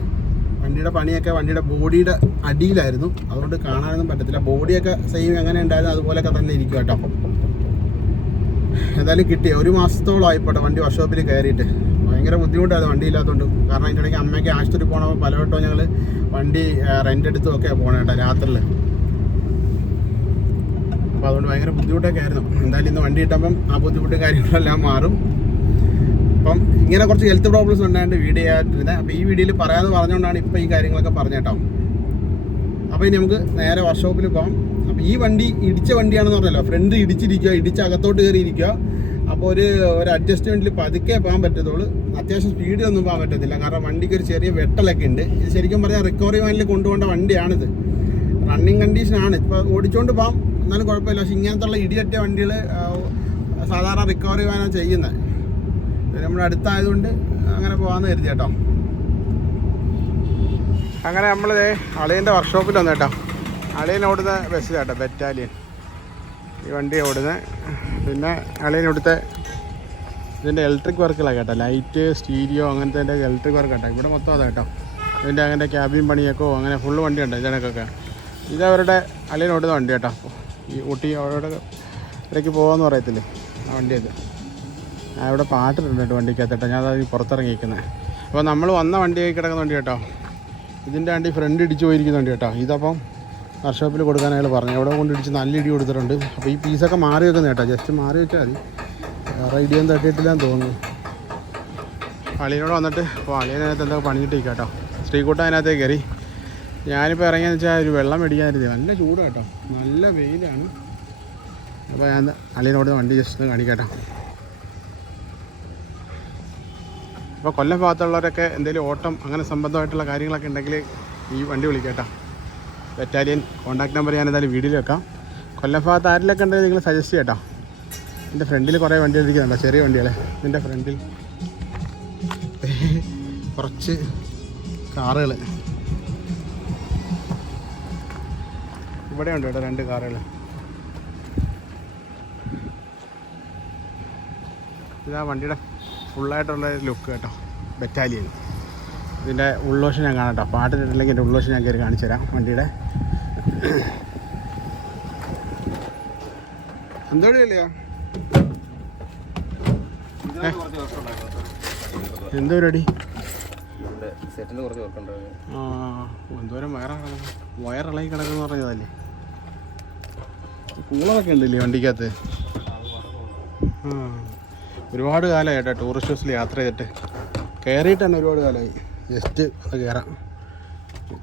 വണ്ടിയുടെ പണിയൊക്കെ വണ്ടിയുടെ ബോഡിയുടെ അടിയിലായിരുന്നു, അതുകൊണ്ട് കാണാനൊന്നും പറ്റത്തില്ല. ബോഡിയൊക്കെ സെയിം എങ്ങനെ ഉണ്ടായിരുന്നു അതുപോലെയൊക്കെ തന്നെ ഇരിക്കും കേട്ടോ. എന്തായാലും കിട്ടി. 1 മാസത്തോളം ആയിപ്പോട്ടെ വണ്ടി വർക്ക്ഷോപ്പിൽ കയറിയിട്ട്. ഭയങ്കര ബുദ്ധിമുട്ടായിരുന്നു വണ്ടി ഇല്ലാത്തതുകൊണ്ട്. കാരണം അതിൻ്റെ ഇടയ്ക്ക് അമ്മയ്ക്ക് ആശുപത്രി പോകണപ്പോൾ പലവട്ടവും ഞങ്ങൾ വണ്ടി റെൻ്റ് എടുത്തുമൊക്കെ പോകണം കേട്ടോ രാത്രിയിൽ. അപ്പോൾ അതുകൊണ്ട് ഭയങ്കര ബുദ്ധിമുട്ടൊക്കെ ആയിരുന്നു. എന്തായാലും ഇന്ന് വണ്ടി കിട്ടുമ്പം ആ ബുദ്ധിമുട്ടും കാര്യങ്ങളെല്ലാം മാറും. അപ്പം ഇങ്ങനെ കുറച്ച് ഹെൽത്ത് പ്രോബ്ലംസ് ഉണ്ടായിട്ട് വീഡിയോ ആയിട്ടിരുന്നത്. അപ്പോൾ ഈ വീഡിയോയിൽ പറയാമെന്ന് പറഞ്ഞുകൊണ്ടാണ് ഇപ്പോൾ ഈ കാര്യങ്ങളൊക്കെ പറഞ്ഞേട്ടോ. അപ്പോൾ ഇനി നമുക്ക് നേരെ വർക്ക്ഷോപ്പിൽ പോകാം. അപ്പോൾ ഈ വണ്ടി ഇടിച്ച വണ്ടിയാണെന്ന് പറഞ്ഞല്ലോ, ഫ്രണ്ട് ഇടിച്ചിരിക്കുക, ഇടിച്ച് അകത്തോട്ട് കയറിയിരിക്കുക. അപ്പോൾ ഒരു അഡ്ജസ്റ്റ്മെൻറ്റിൽ പതുക്കെ പോകാൻ പറ്റത്തുള്ളൂ. അത്യാവശ്യം സ്പീഡിലൊന്നും പോകാൻ പറ്റത്തില്ല, കാരണം വണ്ടിക്ക് ഒരു ചെറിയ വെട്ടലൊക്കെ ഉണ്ട്. ഇത് ശരിക്കും പറഞ്ഞാൽ റിക്കവറി വാനിൽ കൊണ്ടുപോകേണ്ട വണ്ടിയാണിത്. റണ്ണിങ് കണ്ടീഷനാണ്. ഇപ്പോൾ ഓടിച്ചുകൊണ്ട് പോകാം, എന്നാലും കുഴപ്പമില്ല. പക്ഷേ ഇങ്ങനത്തുള്ള ഇടിയറ്റ വണ്ടികൾ സാധാരണ റിക്കവറി വാനാണ് ചെയ്യുന്നത്. നമ്മുടെ അടുത്തായതുകൊണ്ട് അങ്ങനെ പോകാമെന്ന് കരുതി കേട്ടോ. അങ്ങനെ നമ്മൾ അളിയൻ്റെ വർക്ക്ഷോപ്പിൽ വന്നു കേട്ടോ. അളിയൻ ഓടുന്ന ബസ്സിലാട്ടോ, ബറ്റാലിയൻ ഈ വണ്ടി ഓടുന്നത്. പിന്നെ അളിയൻ ഇവിടുത്തെ ഇതിൻ്റെ ഇലക്ട്രിക് വർക്കുകളാണ് കേട്ടോ. ലൈറ്റ്, സ്റ്റീരിയോ, അങ്ങനത്തെ ഇലക്ട്രിക് വർക്ക് കേട്ടോ. ഇവിടെ മൊത്തം അതാ കേട്ടോ. ഇതിൻ്റെ അങ്ങനെ ക്യാബിൻ പണിയൊക്കെ അങ്ങനെ ഫുള്ള് വണ്ടിയുണ്ട് ഇതിനൊക്കെ. ഇതവരുടെ അളിയൻ ഓടുന്ന വണ്ടി കേട്ടോ. ഈ ഊട്ടി അവിടെ ഇവിടേക്ക് പോകാമെന്ന് പറയത്തില്ലേ, ആ വണ്ടിയത്. ഞാൻ ഇവിടെ പാട്ടിട്ടുണ്ട് കേട്ടോ വണ്ടിക്കകത്തിട്ടോ. ഞാൻ അത് പുറത്തിറങ്ങിയിരിക്കുന്നത്. അപ്പോൾ നമ്മൾ വന്ന വണ്ടി കിടക്കുന്ന വണ്ടി കേട്ടോ. ഇതിൻ്റെ വണ്ടി ഫ്രണ്ട് ഇടിച്ച് പോയിരിക്കുന്ന വണ്ടി കേട്ടോ. ഇതപ്പം വർക്ക്ഷോപ്പിൽ കൊടുക്കാൻ അയാൾ പറഞ്ഞു. എവിടെ കൊണ്ട് ഇടിച്ച് നല്ല ഇടി കൊടുത്തിട്ടുണ്ട്. അപ്പോൾ ഈ പീസൊക്കെ മാറി വെക്കുന്നത് കേട്ടോ. ജസ്റ്റ് മാറി വെച്ചാൽ മതി. വേറെ ഇടിയൊന്നും തട്ടിയിട്ടില്ലാന്ന് തോന്നുന്നു. അളിയനോട് വന്നിട്ട് അപ്പോൾ അളിയനകത്ത് എന്തൊക്കെ പണിഞ്ഞിട്ടിരിക്കുക കേട്ടോ. ശ്രീകുട്ട അതിനകത്തേക്ക് കയറി. ഞാനിപ്പോൾ ഇറങ്ങിയെന്ന് വെച്ചാൽ ഒരു വെള്ളം മേടിക്കാതിരുന്നത്. നല്ല ചൂട് കേട്ടോ, നല്ല വെയിലാണ്. അപ്പോൾ ഞാൻ അളിയനോട് വണ്ടി ജസ്റ്റ് ഒന്ന് കാണിക്കാം കേട്ടോ. അപ്പോൾ കൊല്ലം ഭാഗത്തുള്ളവരൊക്കെ എന്തെങ്കിലും ഓട്ടം അങ്ങനെ സംബന്ധമായിട്ടുള്ള കാര്യങ്ങളൊക്കെ ഉണ്ടെങ്കിൽ ഈ വണ്ടി വിളിക്കാം കേട്ടോ. ബറ്റാലിയൻ കോൺടാക്ട് നമ്പർ ഞാൻ എന്തായാലും വീഡിയോയിൽ വെക്കാം. കൊല്ലം ഭാഗത്ത് ആരിലൊക്കെ ഉണ്ടെങ്കിൽ നിങ്ങൾ സജസ്റ്റ് ചെയ്യട്ടോ. എൻ്റെ ഫ്രണ്ടിൽ കുറേ വണ്ടികൾ ഇരിക്കുന്നുണ്ടോ, ചെറിയ വണ്ടികൾ. ഇതിൻ്റെ ഫ്രണ്ടിൽ കുറച്ച് കാറുകൾ ഇവിടെ ഉണ്ട് കേട്ടോ, 2 കാറുകൾ. ഇതാ വണ്ടിയുടെ ഫുള്ളായിട്ടുള്ള ലുക്ക് കേട്ടോ, ബറ്റാലിയൻ. ഇതിൻ്റെ ഉൾവശം ഞാൻ കാണാം കേട്ടോ. പാട്ടിട്ടില്ലെങ്കിൽ എൻ്റെ ഉൾവശം ഞാൻ കയറി കാണിച്ചു തരാം വണ്ടിയുടെ. എന്തോടിയല്ലേ എന്തോ പരിപാടി? ആ, എന്തോരം വയറിളകി കിടക്കുന്ന പറഞ്ഞതല്ലേ. കൂളറൊക്കെ ഉണ്ടല്ലേ വണ്ടിക്കകത്ത്. ആ, ഒരുപാട് കാലമായി കേട്ടോ ടൂറിസ്റ്റ് ബസ്സിൽ യാത്ര ചെയ്തിട്ട്. കയറിയിട്ട് തന്നെ ഒരുപാട് കാലമായി. ജസ്റ്റ് അത് കയറാം.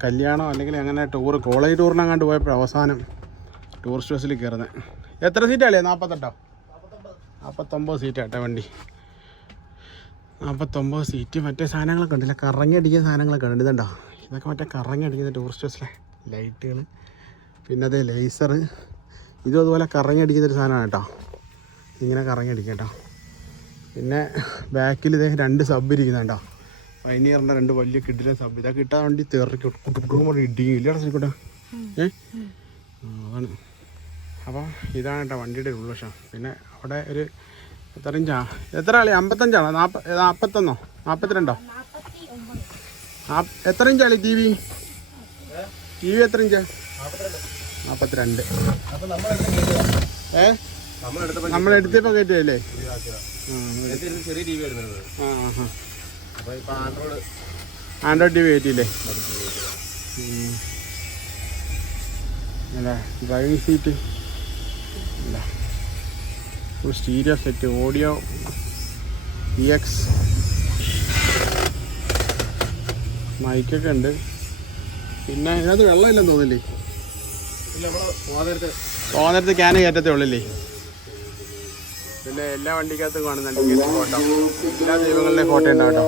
കല്യാണം അല്ലെങ്കിൽ അങ്ങനെ കോളേജ് ടൂറിനങ്ങാണ്ട് പോയപ്പോൾ അവസാനം ടൂറിസ്റ്റ് ബസ്സിൽ കയറുന്നത്. എത്ര സീറ്റാണല്ലേ? 48? 49 സീറ്റാട്ടെ വണ്ടി. 49 സീറ്റ്. മറ്റേ സാധനങ്ങളൊക്കെ ഉണ്ടല്ലേ, കറങ്ങി അടിക്കുന്ന സാധനങ്ങളൊക്കെ ഉണ്ട്. ഇതുണ്ടോ, ഇതൊക്കെ മറ്റേ കറങ്ങി അടിക്കുന്ന ടൂറിസ്റ്റ് ബസ്സിലെ ലൈറ്റുകൾ. പിന്നെ അതേ ലേസർ, ഇതും അതുപോലെ കറങ്ങി അടിക്കുന്നൊരു സാധനമാണ് കേട്ടോ. ഇങ്ങനെ കറങ്ങി അടിക്കുക കേട്ടോ. പിന്നെ ബാക്കിൽ ഇതേ 2 സബ് ഇരിക്കുന്നുണ്ടോ. പൈനിയറിൻ്റെ 2 വലിയ കിഡിലെ സബ്. ഇതൊക്കെ ഇട്ടാൽ വണ്ടി തെറിക്കും, ഇടിയും ഇല്ലടാ ശ്രീക്കോട്ടെ. അതാണ്. അപ്പോൾ ഇതാണ് കേട്ടോ വണ്ടിയുടെ ഉൾവശം. പിന്നെ അവിടെ ഒരു എത്ര ഇഞ്ചാ, എത്ര ആളി? 55ആണോ? 41? 42? എത്ര ഇഞ്ചാളി ടി വി? എത്ര ഇഞ്ചാ? 42. നമ്മളെടുത്തപ്പോൾ കയറ്റിയല്ലേ? ആൻഡ്രോയിഡ് ടി വി കയറ്റിയില്ലേ? അല്ല, ഡ്രൈവിംഗ് സീറ്റ് അല്ല, full stereo set, audio EX മൈക്കൊക്കെ ഉണ്ട്. പിന്നെ ഇതിനകത്ത് വെള്ളമില്ലെന്ന് തോന്നില്ലേ? പോകുന്നിടത്ത് ക്യാന് കയറ്റത്തേ ഉള്ളില്ലേ. പിന്നെ എല്ലാ വണ്ടിക്കകത്തും കാണുന്നുണ്ട് ഫോട്ടോ, എല്ലാ ദൈവങ്ങളുടെയും ഫോട്ടോ ഉണ്ടാവും കേട്ടോ.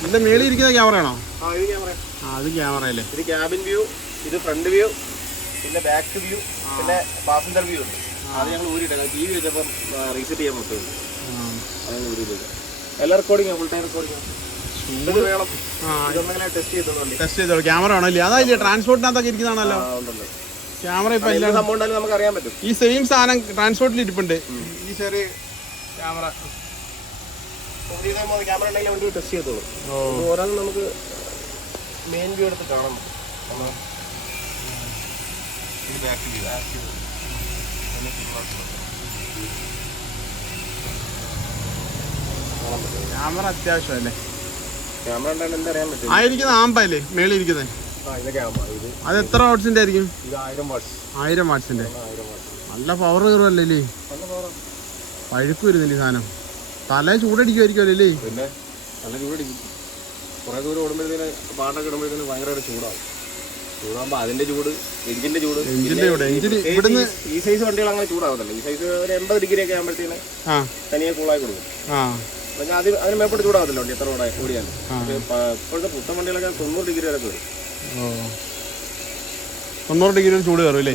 ഇതിന്റെ മേളിൽ ഇരിക്കുന്ന ക്യാമറ ആണോ? അത് ക്യാമറ അല്ലേ? ഇത് ക്യാബിൻ വ്യൂ, ഇത് ഫ്രണ്ട് വ്യൂ, പിന്നെ ബാക്ക് വ്യൂ, പിന്നെ പാസഞ്ചർ വ്യൂ ഉണ്ട്. അത് ഞങ്ങൾ ഊരിയിട്ടാണ് TV വെച്ചപ്പം റീസെറ്റ് ചെയ്യാൻ പറ്റുള്ളൂ. അതാണ് ഊരിയില്ല. എല്ലാ റെക്കോർഡിംഗ് ഫുൾ ടൈം റെക്കോർഡിംഗ് വേണം. ടെസ്റ്റ് ചെയ്തോളൂ. ക്യാമറ ആണല്ലേ? അതായില്ലേ ട്രാൻസ്പോർട്ടിനകത്തൊക്കെ ഇരിക്കുന്നതാണല്ലോ ക്യാമറ. ഇപ്പൊ സംഭവം ഉണ്ടായാലും നമുക്ക് അറിയാൻ പറ്റും. ഈ സെയിം സാധനം ട്രാൻസ്പോർട്ടിൽ ഇരിപ്പുണ്ട്. ഈ ചെറിയ ക്യാമറ ക്യാമറ ഉണ്ടെങ്കിൽ വണ്ടി ടെസ്റ്റ് ചെയ്തോളൂ. ഓരോന്നും നമുക്ക് മെയിൻ വ്യൂ എടുത്ത് കാണാം. ക്യാമറ അത്യാവശ്യമല്ലേ? ക്യാമറ ഉണ്ടായാലും എന്താ അറിയാൻ പറ്റും. ആയിരിക്കുന്ന ആമ്പല്ലേ മേളിൽ ഇരിക്കുന്നത്? അത് എത്ര വാട്ട്സിന്റെ ആയിരിക്കും? ഇത് 1000 വാട്ട്സ്. 1000 വാട്ട്സിന്റെ. നല്ല പവർ കയറുമല്ലേ? പഴുക്ക് വരുന്നില്ല സാധനം. തല ചൂടടിക്കുമായിരിക്കുമല്ലോ അല്ലേ? പിന്നെ നല്ല ചൂടടിക്കും. കുറേ ദൂരം ഓടുമ്പോഴത്തേന് പാട്ടൊക്കെ ഇടുമ്പോഴത്തേന് ഭയങ്കരമായിട്ട് ചൂടാകുമ്പോൾ അതിന്റെ ചൂട്, എഞ്ചിന്റെ ചൂട്. ഇവിടുന്ന് ഈ സൈസ് വണ്ടികൾ അങ്ങനെ ചൂടാവുന്നില്ല. ഈ സൈസ് ഒരു 80 ഡിഗ്രി ഒക്കെ ആകുമ്പോഴത്തേന് തനിയെ കൂളായി കൊടുക്കും. പിന്നെ അതിന് മേപ്പോട്ട് ചൂടാവത്തില്ല വണ്ടി എത്ര ഓടിയാലും. ഇപ്പോഴത്തെ പുത്തൻ വണ്ടികളൊക്കെ 90 ഡിഗ്രി വരെ വരും. 90 ഡിഗ്രി ചൂട് കയറും അല്ലേ?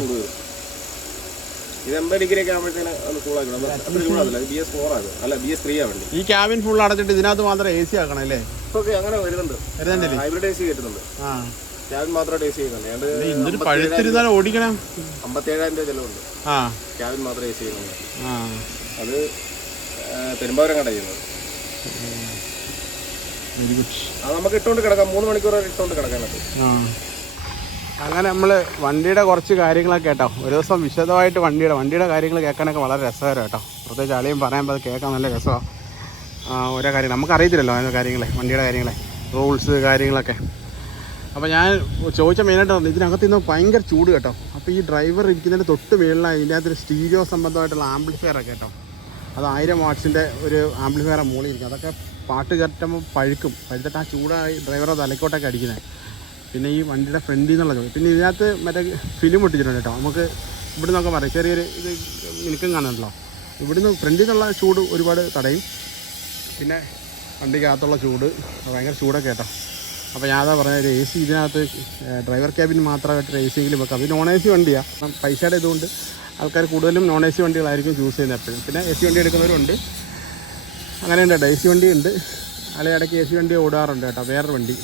ഇത് 80 ഡിഗ്രി ഒക്കെ ആകുമ്പോഴത്തേന് അത് കൂളായി കൊടുക്കും. അത്ര ചൂടാവില്ല. BS4 ആണ്, അല്ല BS3 ആണ് വണ്ടി. ഈ ക്യാബിൻ ഫുൾ അടച്ചിട്ട് ഇതിനകത്ത് മാത്രം AC ആക്കണം അല്ലേ? ഇപ്പൊ അങ്ങനെ വരുന്നുണ്ട്. Hybrid AC കയറ്റുന്നുണ്ട്. ക്യാബിൻ മാത്രമായിട്ട് AC ചെയ്യുന്നുണ്ട്. എന്തൊരു പഴുത്തിരുന്നാലും ഓടിക്കണം. 57,000 രൂപ ചെലവുണ്ട്. ക്യാബിൻ മാത്രം AC ചെയ്യുന്നുണ്ട്. അത് പെരുമ്പാവൂരം കണ്ട ചെയ്യുന്നത്. അത് നമുക്ക് ഇട്ടുകൊണ്ട് കിടക്കാം. 3 മണിക്കൂർ വരെ ഇട്ടുകൊണ്ട് കിടക്കാനത്. അങ്ങനെ നമ്മൾ വണ്ടിയുടെ കുറച്ച് കാര്യങ്ങളൊക്കെ കേട്ടോ. ഒരു ദിവസം വിശദമായിട്ട് വണ്ടിയുടെ കാര്യങ്ങൾ കേൾക്കാനൊക്കെ വളരെ രസകരം കേട്ടോ. പ്രത്യേകിച്ച് അളിയും പറയുമ്പോൾ അത് കേൾക്കാൻ നല്ല രസമാണ്. ഓരോ കാര്യങ്ങൾ നമുക്കറിയത്തില്ലല്ലോ അതിൻ്റെ കാര്യങ്ങളെ, വണ്ടിയുടെ കാര്യങ്ങളെ, റൂൾസ് കാര്യങ്ങളൊക്കെ. അപ്പോൾ ഞാൻ ചോദിച്ച മെയിനായിട്ട് ഇതിനകത്ത് നിന്ന് ഭയങ്കര ചൂട് കേട്ടോ. അപ്പോൾ ഈ ഡ്രൈവർ ഇരിക്കുന്നതിൻ്റെ തൊട്ട് മുകളിലാണ് ഇതിൻ്റെ അകത്തൊരു സ്റ്റീരിയോ സംബന്ധമായിട്ടുള്ള ആംപ്ലിഫയറൊക്കെ കേട്ടോ. അത് 1000 വാട്ട്സിൻ്റെ ഒരു ആംപ്ലിഫയറാണ് മുകളിൽ ഇരിക്കുന്നത്. അതൊക്കെ പാട്ട് കയറ്റുമ്പോൾ പഴുത്തിട്ട് ആ ചൂടായി ഡ്രൈവറെ തലക്കോട്ടൊക്കെ അടിക്കുന്നത്. പിന്നെ ഈ വണ്ടിയുടെ ഫ്രണ്ടിൽ നിന്നുള്ള ചൂട്. പിന്നെ ഇതിനകത്ത് മറ്റേ ഫിലിം ഒട്ടിച്ചിട്ടുണ്ട് കേട്ടോ. നമുക്ക് ഇവിടെ നിന്നൊക്കെ പറയാം ചെറിയൊരു ഇത് മിനുക്കം കാണുന്നുണ്ടല്ലോ. ഇവിടുന്ന് ഫ്രണ്ടിൽ നിന്നുള്ള ചൂട് ഒരുപാട് തടയും. പിന്നെ വണ്ടിക്കകത്തുള്ള ചൂട് ഭയങ്കര ചൂടൊക്കെ കേട്ടോ. അപ്പോൾ ഞാൻ അതാ പറഞ്ഞ ഒരു AC ഇതിനകത്ത് ഡ്രൈവർ ക്യാബിൻ മാത്രമായിട്ട് AC എങ്കിലും വെക്കാം. അത് നോൺ AC വണ്ടിയാണ്. അപ്പം പൈസയുടെ ഇതുകൊണ്ട് ആൾക്കാർ കൂടുതലും നോൺ AC വണ്ടികളായിരിക്കും ചൂസ് ചെയ്യുന്നത് എപ്പോഴും. പിന്നെ AC വണ്ടി എടുക്കുന്നവരുണ്ട്. അങ്ങനെ ഉണ്ട് കേട്ടോ. AC വണ്ടി ഉണ്ട്. അല്ലെങ്കിൽ ഇടയ്ക്ക് AC വണ്ടി ഓടാറുണ്ട് കേട്ടോ. വേറൊരു വണ്ടി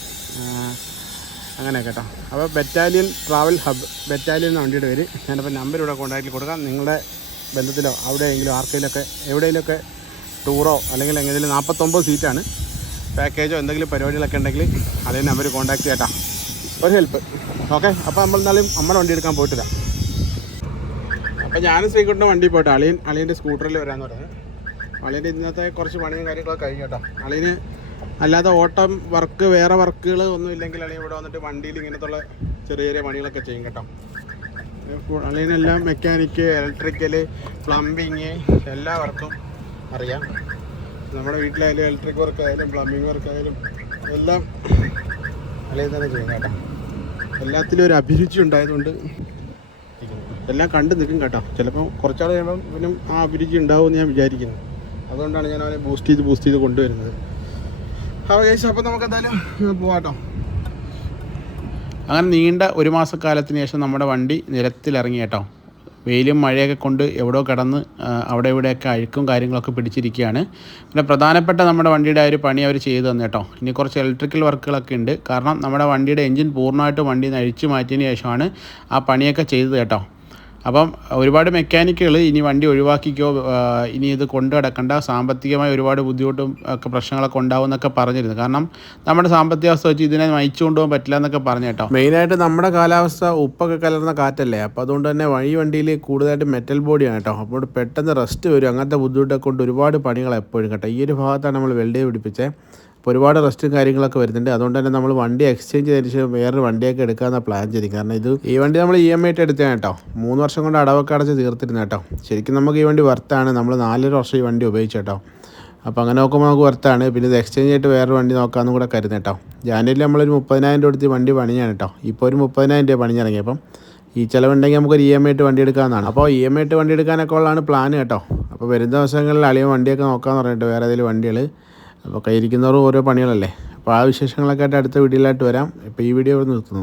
അങ്ങനെ കേട്ടോ. അപ്പോൾ ബറ്റാലിയൻ ട്രാവൽ ഹബ്, ബറ്റാലിയൻ എന്ന വണ്ടിയുടെ പേര്. ഞാനിപ്പോൾ നമ്പർ ഇവിടെ കോൺടാക്റ്റിൽ കൊടുക്കാം. നിങ്ങളുടെ ബന്ധത്തിലോ അവിടെയെങ്കിലും ആർക്കെങ്കിലുമൊക്കെ എവിടെയെങ്കിലുമൊക്കെ ടൂറോ അല്ലെങ്കിൽ എങ്ങനെയും 49 സീറ്റാണ്. പാക്കേജോ എന്തെങ്കിലും പരിപാടികളൊക്കെ ഉണ്ടെങ്കിൽ അതേ നമ്പർ കോൺടാക്ട് ചെയ്യട്ടോ. ഒരു ഹെൽപ്പ്. ഓക്കെ. അപ്പോൾ നമ്മൾ എന്നാലും നമ്മുടെ വണ്ടി എടുക്കാൻ പോയിട്ടില്ല. അപ്പോൾ ഞാനും ശ്രീകുട്ടൻ്റെ വണ്ടി പോയിട്ട് അളിയൻ്റെ സ്കൂട്ടറിൽ വരാമെന്ന് പറഞ്ഞത്. അളിയൻ്റെ ഇന്നത്തെ കുറച്ച് പണിയും കാര്യങ്ങളൊക്കെ കഴിഞ്ഞു കേട്ടോ. അളിയന് അല്ലാതെ ഓട്ടം വർക്ക് വേറെ വർക്കുകൾ ഒന്നും ഇല്ലെങ്കിൽ അളിയൻ ഇവിടെ വന്നിട്ട് വണ്ടിയിൽ ഇങ്ങനത്തുള്ള ചെറിയ ചെറിയ പണികളൊക്കെ ചെയ്യും കേട്ടോ. അളിയനെല്ലാം മെക്കാനിക്ക്, ഇലക്ട്രിക്കൽ, പ്ലംബിങ് എല്ലാ വർക്കും അറിയാം. നമ്മുടെ വീട്ടിലായാലും ഇലക്ട്രിക് വർക്കായാലും പ്ലംബിങ് വർക്കായാലും എല്ലാം അളിയൻ തന്നെ ചെയ്യും കേട്ടോ. എല്ലാത്തിലും ഒരു അഭിരുചി ഉണ്ടായതുകൊണ്ട് എല്ലാം കണ്ടു നിൽക്കും കേട്ടോ. ചിലപ്പോൾ കുറച്ചാൾ കഴിയുമ്പം ഇവനും ആ അഭിരുചി ഉണ്ടാവുമെന്ന് ഞാൻ വിചാരിക്കുന്നു. അതുകൊണ്ടാണ് ഞാൻ അവനെ ബൂസ്റ്റ് ചെയ്ത് കൊണ്ടുവരുന്നത്. അപ്പോൾ നമുക്ക് എന്തായാലും പോവാട്ടോ. അങ്ങനെ നീണ്ട 1 മാസക്കാലത്തിന് ശേഷം നമ്മുടെ വണ്ടി നിരത്തിലിറങ്ങി കേട്ടോ. വെയിലും മഴയൊക്കെ കൊണ്ട് എവിടെയോ കിടന്ന് അവിടെ ഇവിടെയൊക്കെ അഴുക്കും കാര്യങ്ങളൊക്കെ പിടിച്ചിരിക്കുകയാണ്. പിന്നെ പ്രധാനപ്പെട്ട നമ്മുടെ വണ്ടിയുടെ ആ ഒരു പണി അവർ ചെയ്തു തന്നെ കേട്ടോ. ഇനി കുറച്ച് ഇലക്ട്രിക്കൽ വർക്കുകളൊക്കെ ഉണ്ട്. കാരണം നമ്മുടെ വണ്ടിയുടെ എൻജിൻ പൂർണ്ണമായിട്ടും വണ്ടിയിൽ നിന്ന് അഴിച്ചു മാറ്റിയതിന് ശേഷമാണ് ആ പണിയൊക്കെ ചെയ്തത് കേട്ടോ. അപ്പം ഒരുപാട് മെക്കാനിക്കുകൾ ഇനി വണ്ടി ഒഴിവാക്കിക്കോ, ഇനി ഇത് കൊണ്ടു കിടക്കണ്ട, സാമ്പത്തികമായി ഒരുപാട് ബുദ്ധിമുട്ടും ഒക്കെ പ്രശ്നങ്ങളൊക്കെ ഉണ്ടാവും എന്നൊക്കെ പറഞ്ഞിരുന്നു. കാരണം നമ്മുടെ സാമ്പത്തിക അവസ്ഥ വെച്ച് ഇതിനെ നയിച്ചു കൊണ്ടുപോകാൻ പറ്റില്ല എന്നൊക്കെ പറഞ്ഞു കേട്ടോ. മെയിനായിട്ട് നമ്മുടെ കാലാവസ്ഥ ഉപ്പൊക്കെ കലർന്ന കാറ്റല്ലേ. അപ്പോൾ അതുകൊണ്ട് തന്നെ വണ്ടിയിൽ കൂടുതലായിട്ട് മെറ്റൽ ബോഡിയാണ് കേട്ടോ. അപ്പോൾ പെട്ടെന്ന് റസ്റ്റ് വരും. അങ്ങനത്തെ ബുദ്ധിമുട്ടൊക്കെ കൊണ്ട് ഒരുപാട് പണികൾ എപ്പോഴും കേട്ടോ. ഈ ഒരു ഭാഗത്താണ് നമ്മൾ വെൽഡ് പിടിപ്പിച്ചത്. അപ്പോൾ ഒരുപാട് റെസ്റ്റും കാര്യങ്ങളൊക്കെ വരുന്നുണ്ട്. അതുകൊണ്ട് തന്നെ നമ്മൾ വണ്ടി എക്സ്ചേഞ്ച് ചെയ്തതിന് ശേഷം വേറൊരു വണ്ടിയൊക്കെ എടുക്കാമെന്നാണ് പ്ലാൻ ചെയ്തത്. കാരണം ഈ വണ്ടി നമ്മൾ EMI ആയിട്ട് എടുത്തതാണ് കേട്ടോ. 3 വർഷം കൊണ്ട് അടവൊക്കെ അടച്ച് തീർത്തിരുന്നു കേട്ടോ. ശരിക്കും നമുക്ക് ഈ വണ്ടി വർത്താണ്. നമ്മൾ 4 വർഷം ഈ വണ്ടി ഉപയോഗിച്ചു കേട്ടോ. അപ്പോൾ അങ്ങനെ നോക്കുമ്പോൾ നമുക്ക് വർത്താണ്. പിന്നെ ഇത് എക്സ്ചേഞ്ച് ആയിട്ട് വേറൊരു വണ്ടി നോക്കാമെന്നും കൂടെ കരുതുന്നു കേട്ടോ. ജാനുവരിയിൽ നമ്മളൊരു 30,000 കൊടുത്ത് വണ്ടി പണിഞ്ഞാണ് കേട്ടോ. ഇപ്പോൾ ഒരു 30,000 രൂപ പണിഞ്ഞിറങ്ങിയപ്പം ഈ ചിലവുണ്ടെങ്കിൽ നമുക്കൊരു EMI ആയിട്ട് വണ്ടി എടുക്കാമെന്നാണ്. അപ്പോൾ EMI ആയിട്ട് വണ്ടി എടുക്കാനൊക്കെ ഉള്ളതാണ് പ്ലാൻ കേട്ടോ. അപ്പോൾ വരുന്ന ദിവസങ്ങളിൽ അളിയൻ വണ്ടിയൊക്കെ നോക്കാമെന്ന് പറഞ്ഞിട്ട് വേറെ ഏതെങ്കിലും വണ്ടികൾ. അപ്പോൾ കയ്യിരിക്കുന്നവരും ഓരോ പണികളല്ലേ. അപ്പോൾ ആ വിശേഷങ്ങളൊക്കെ ആയിട്ട് അടുത്ത വീഡിയോയിലായിട്ട് വരാം. ഇപ്പോൾ ഈ വീഡിയോ ഇവിടെ നിർത്തുന്നു.